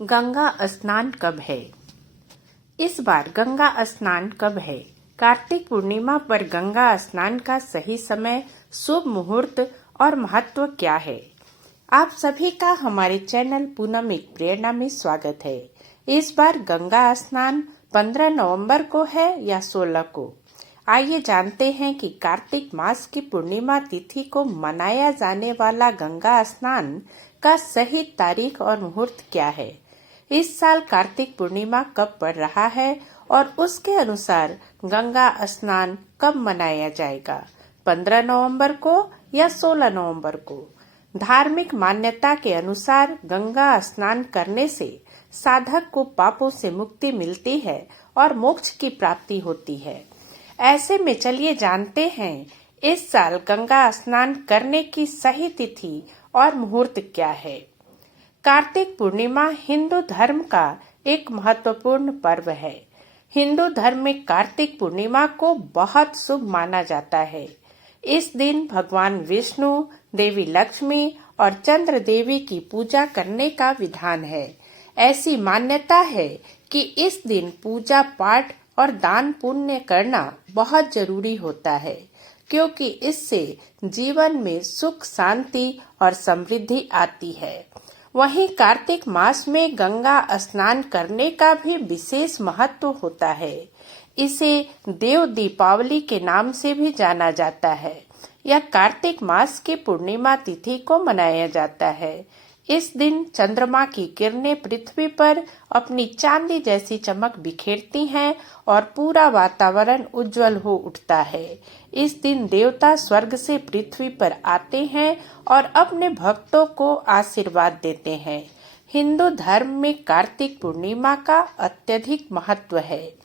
गंगा स्नान कब है? इस बार गंगा स्नान कब है? कार्तिक पूर्णिमा पर गंगा स्नान का सही समय, शुभ मुहूर्त और महत्व क्या है? आप सभी का हमारे चैनल पूनम एक प्रेरणा में स्वागत है। इस बार गंगा स्नान 15 नवंबर को है या 16 को? आइए जानते हैं कि कार्तिक मास की पूर्णिमा तिथि को मनाया जाने वाला गंगा स्नान का सही तारीख और मुहूर्त क्या है। इस साल कार्तिक पूर्णिमा कब पड़ रहा है और उसके अनुसार गंगा स्नान कब मनाया जाएगा, 15 नवंबर को या 16 नवंबर को? धार्मिक मान्यता के अनुसार गंगा स्नान करने से साधक को पापों से मुक्ति मिलती है और मोक्ष की प्राप्ति होती है। ऐसे में चलिए जानते हैं इस साल गंगा स्नान करने की सही तिथि और मुहूर्त क्या है। कार्तिक पूर्णिमा हिंदू धर्म का एक महत्वपूर्ण पर्व है। हिंदू धर्म में कार्तिक पूर्णिमा को बहुत शुभ माना जाता है। इस दिन भगवान विष्णु, देवी लक्ष्मी और चंद्र देवी की पूजा करने का विधान है। ऐसी मान्यता है कि इस दिन पूजा पाठ और दान पुण्य करना बहुत जरूरी होता है, क्योंकि इससे जीवन में सुख, शांति और समृद्धि आती है। वहीं कार्तिक मास में गंगा स्नान करने का भी विशेष महत्व होता है। इसे देव दीपावली के नाम से भी जाना जाता है। यह कार्तिक मास की पूर्णिमा तिथि को मनाया जाता है। इस दिन चंद्रमा की किरणें पृथ्वी पर अपनी चांदी जैसी चमक बिखेरती हैं और पूरा वातावरण उज्जवल हो उठता है। इस दिन देवता स्वर्ग से पृथ्वी पर आते हैं और अपने भक्तों को आशीर्वाद देते हैं। हिंदू धर्म में कार्तिक पूर्णिमा का अत्यधिक महत्व है।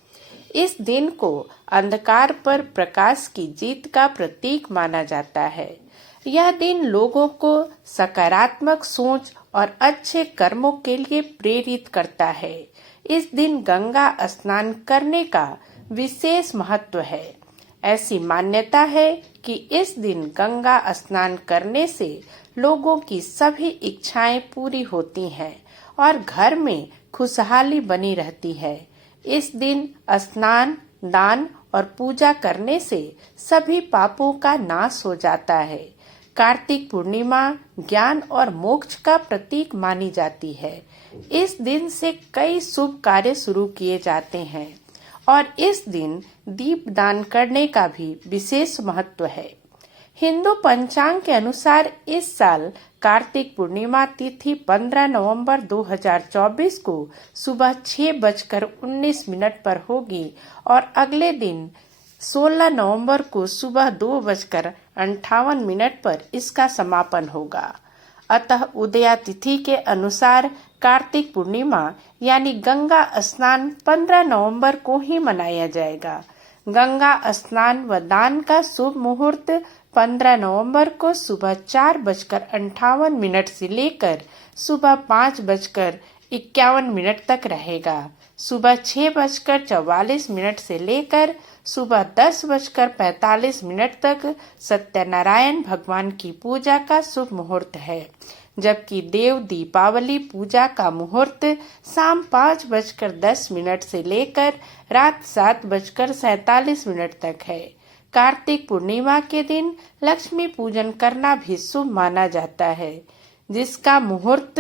इस दिन को अंधकार पर प्रकाश की जीत का प्रतीक माना जाता है। यह दिन लोगों को सकारात्मक सोच और अच्छे कर्मों के लिए प्रेरित करता है। इस दिन गंगा स्नान करने का विशेष महत्व है। ऐसी मान्यता है कि इस दिन गंगा स्नान करने से लोगों की सभी इच्छाएं पूरी होती हैं और घर में खुशहाली बनी रहती है। इस दिन स्नान, दान और पूजा करने से सभी पापों का नाश हो जाता है। कार्तिक पूर्णिमा ज्ञान और मोक्ष का प्रतीक मानी जाती है। इस दिन से कई शुभ कार्य शुरू किए जाते हैं और इस दिन दीप दान करने का भी विशेष महत्व है। हिंदू पंचांग के अनुसार इस साल कार्तिक पूर्णिमा तिथि 15 नवंबर 2024 को सुबह 6:19 पर होगी और अगले दिन 16 नवंबर को सुबह 2:58 पर इसका समापन होगा। अतः उदया तिथि के अनुसार कार्तिक पूर्णिमा यानी गंगा स्नान 15 नवंबर को ही मनाया जाएगा। गंगा स्नान व दान का शुभ मुहूर्त 15 नवंबर को सुबह 4:58 से लेकर सुबह 5:51 तक रहेगा। सुबह 6:44 से लेकर सुबह 10:45 तक सत्यनारायण भगवान की पूजा का शुभ मुहूर्त है, जबकि देव दीपावली पूजा का मुहूर्त शाम 5:10 से लेकर रात 7:47 तक है। कार्तिक पूर्णिमा के दिन लक्ष्मी पूजन करना भी शुभ माना जाता है, जिसका मुहूर्त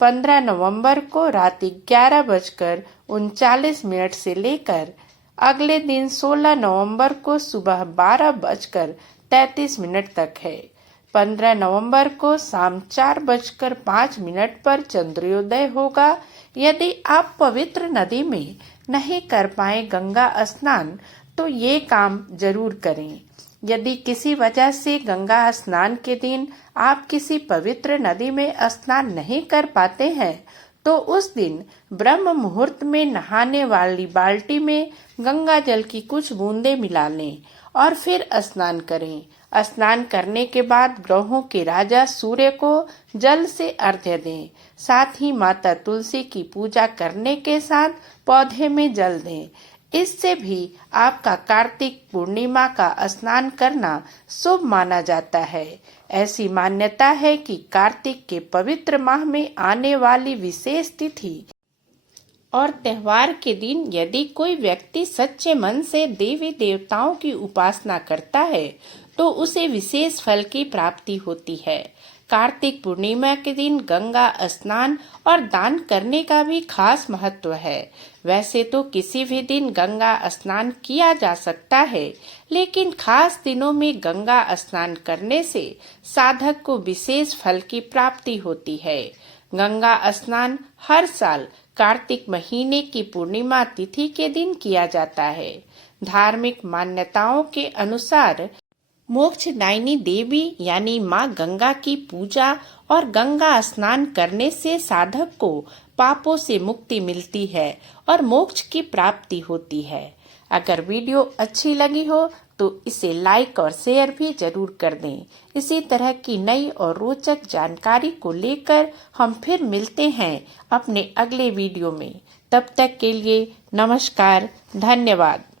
15 नवंबर को रात 11:39 से लेकर अगले दिन 16 नवंबर को सुबह 12:33 तक है। 15 नवंबर को शाम 4:05 पर चंद्रोदय होगा। यदि आप पवित्र नदी में नहीं कर पाए गंगा स्नान तो ये काम जरूर करें। यदि किसी वजह से गंगा स्नान के दिन आप किसी पवित्र नदी में स्नान नहीं कर पाते हैं तो उस दिन ब्रह्म मुहूर्त में नहाने वाली बाल्टी में गंगा जल की कुछ बूंदें मिला लें और फिर स्नान करें। स्नान करने के बाद ग्रहों के राजा सूर्य को जल से अर्घ्य दें। साथ ही माता तुलसी की पूजा करने के साथ पौधे में जल दें। इससे भी आपका कार्तिक पूर्णिमा का स्नान करना शुभ माना जाता है। ऐसी मान्यता है कि कार्तिक के पवित्र माह में आने वाली विशेष तिथि और त्योहार के दिन यदि कोई व्यक्ति सच्चे मन से देवी देवताओं की उपासना करता है तो उसे विशेष फल की प्राप्ति होती है। कार्तिक पूर्णिमा के दिन गंगा स्नान और दान करने का भी खास महत्व है। वैसे तो किसी भी दिन गंगा स्नान किया जा सकता है, लेकिन खास दिनों में गंगा स्नान करने से साधक को विशेष फल की प्राप्ति होती है। गंगा स्नान हर साल कार्तिक महीने की पूर्णिमा तिथि के दिन किया जाता है। धार्मिक मान्यताओं के अनुसार मोक्षदायिनी देवी यानी माँ गंगा की पूजा और गंगा स्नान करने से साधक को पापों से मुक्ति मिलती है और मोक्ष की प्राप्ति होती है। अगर वीडियो अच्छी लगी हो तो इसे लाइक और शेयर भी जरूर कर दें। इसी तरह की नई और रोचक जानकारी को लेकर हम फिर मिलते हैं अपने अगले वीडियो में। तब तक के लिए नमस्कार, धन्यवाद।